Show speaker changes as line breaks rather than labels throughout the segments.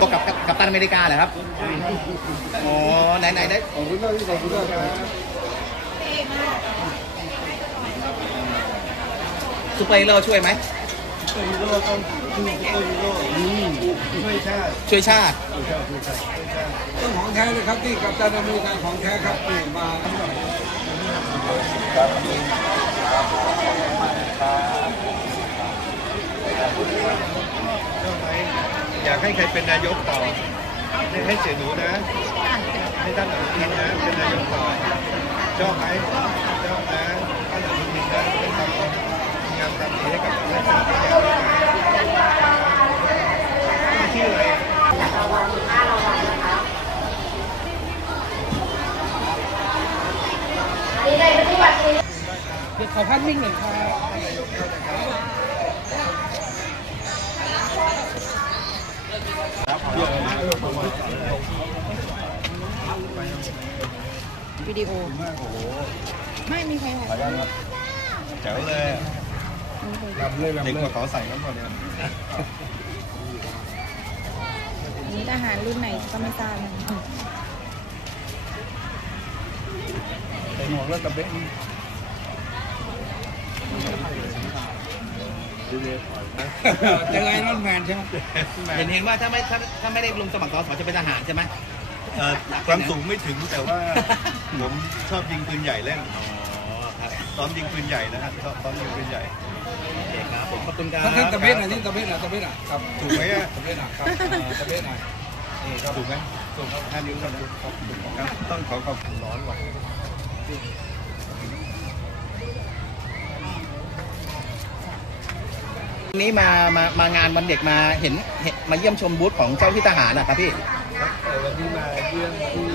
ตกกับกับกับตันอเมริกาเหรอครับ อ๋อ ไหนไหนได้
ขอบคุณมากขอบคุณมาก
ซูเปอร์ฮีโร่ช่วยไหม
ซุปเปอร์ฮีโร่ต้องสู้ซุปเปอร์ฮีโร่ช่วยชาติ
ช่วยชาติ
ช่วยชาติต้
องของแท้เลยครับที่กัปตันอเมริกาของแท้ครับนี่มา
ชอบไหมอยา กให้ใครเป็นนายกต่อ ให้ให้เสียหนูนะ ให้ท่านอนุทินนะ เป็นนายกต่อชอบไหมชอบนะท่านอนุทินนะเป็นทำงานทำดีให้กับประชาชนอย่างไรชื่ออะไร
เดี๋ยวขอพัดวิ่งหน่อยครับ วิดีโอ ไม่มีใครถ่าย
แจ๋วเลยเด็กกว่าขอใส่น้ำก่อนเนี่ย
อันนี้ทหารรุ่นไหนก็ไม่ทราบนะ
ใส่หมวกแล้วตะเบ๊ะ
เจอไอรอนแมนใช่ไหม
เห็นเห็นว่าถ้าไม่ถ้าถ้าไม่ได้ลงสมัครสอสอจะเป็นทหารใช่ไหม
เอ่อความสูงไม่ถึงแต่ว่าผมชอบยิงปืนใหญ่เล่นซ้อมยิงปืนใหญ่นะฮะซ้อมซ้อมยิงปืนใหญ่
โอเคครับผมขอบคุณครับ
ท่านท่านตะเบสหน่อยที่ตะเบสหน่อยตะเบสหน่อยครับ
ถูกไหมอะ
ตะเบสหน่อยครับตะเบสหน่อยนี่ครับ
ถูกไหมถูกครับห้านิ้วครับครับต้องขอขอบคุณร้อนว่ะ
วันนี้มามามางานวันเด็กมาเห็นเห็นมาเยี่ยมชมบูธของเจ้าที่ทหารนะครับพี่
ครับเอ่อวันนี้มาเยี่ยมที่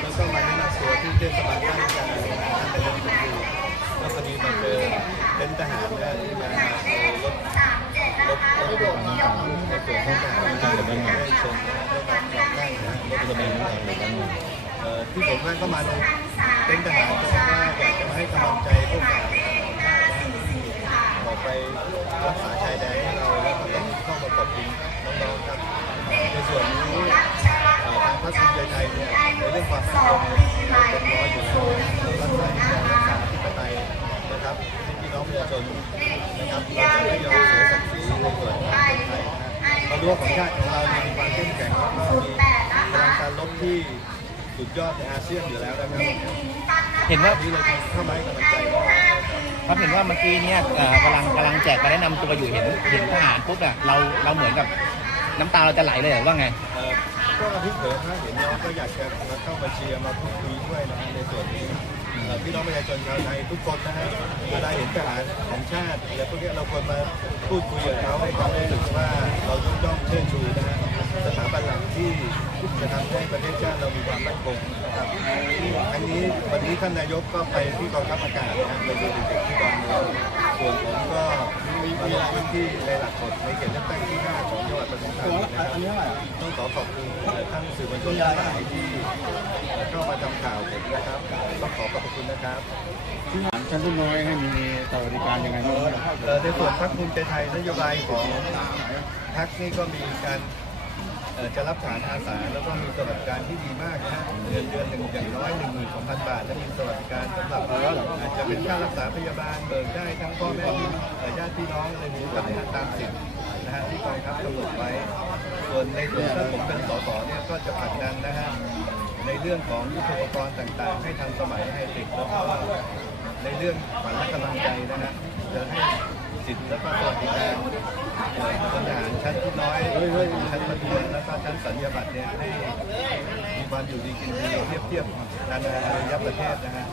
แล้วก็มาแนะนำตัวที่เทศบาลบ้านกลางท่านนายกสมบูรณ์ก็พอดีมาเจอเป็นทหารนะที่มาเอารถรถรถของในส่วนของทหารการดำเนินงานให้ชมนะได้มาลองนั่งนะรถดำเนินงานในการเอ่อที่ผมนั่งก็มาในเต็นท์ทหารเพราะว่าอยากจะมาให้กำลังใจพวกทหารา ไปรักษาชายแดนให้เราแล้วก็ต้องเข้ามาขอบคุณน้องๆครับ ในส่วนนี้ทางพรรคภูมิใจไทยเนี่ยในเรื่องความมั่นคงเนี่ยเป็นร้อยอยู่แล้วเรารักษาที่จะรักษาที่ปไตยนะครับพี่น้องประชาชนนะครับเราจะไม่ยอมเสียศักดิ์ศรีในส่วนของคนไทยนะเรารู้ว่าของชาติของเรามีความเข้มแข็งแล้วก็มีกำลังการรบที่สุดยอดในอาเซียนอยู่แล้วนะครับ
เห็นว่า
นี่เราเข้ามาให้กำลังใจ น้องๆนะครับ
เห็นว่าเมื่อกี้เนี่ยเอ่อกำลังกำลังแจกไปแนะนำตัวอยู่เห็นเห็นทหารปุ๊บอะเราเราเหมือนกับน้ำตาเราจะไหลเลยเหรอว่าไง
เอ่อก็ที่เผยถ้าเห็นน้องก็อยากจะมาเข้ามาเชียร์มาพูดคุยด้วยนะฮะในส่วนนี้ พี่น้องประชาชนชาวไทยทุกคนนะฮะเวลาเห็นทหารของชาติอะไรพวกนี้เราควรมาพูดคุยกับเขาให้เขารู้สึกว่าเรายกย่องเชิดชูนะฮะสถาบันหลักที่จะทำให้ประเทศชาติเรามีความมั่นคงนะครับอันนี้วันนี้ท่านนายกก็ไปที่กองทัพอากาศนะฮะไปดูเด็กที่กองเรือส่วนผมก็มาลงพื้นที่ในหลักกฎในเขตเลือกตั้งที่5ของจังหวัดปทุมธานีนะครับต้องขอขอบคุณท่านสื่อมวลชนทั้งหลายที่ คุณนะครับ
ชั้นผู้น้อยให้มีสวัสดิการยังไงบ้างครับ
เอ่อในส่วนพรรคภูมิใจไทยนโยบายของพรรคนี่ก็มีการเอ่อจะรับฐานอาสาแล้วก็มีสวัสดิการที่ดีมากนะฮะเดือนเดือนหนึ่งอย่างน้อยหนึ่งหมื่นสองพันบาทและมีสวัสดิการสำหรับอาจจะเป็นค่ารักษาพยาบาลเบิกได้ทั้งพ่อแม่เอ่อญาติพี่น้องในหมู่บ้านตามสิทธิ์นะฮะที่กองทัพกำหนดไว้ ส่วนในส่วนถ้าผมเป็นสสเนี่ยก็จะผลักดันนะฮะ ในเรื่องของยุทธปกรณ์ต่างๆ ให้ทันสมัยให้เด็กแล้วก็ในเรื่องขวัญและกำลังใจนะฮะจะให้สิทธิ์และก็สวัสดิการเอ่อพลทหารชั้นที่น้อยชั้นมัธยมแล้วก็ชั้นสัญญาบัตรเนี่ยให้มีความอยู่ดีกินดีเทียบเทียบกันในระยะประเทศนะฮะ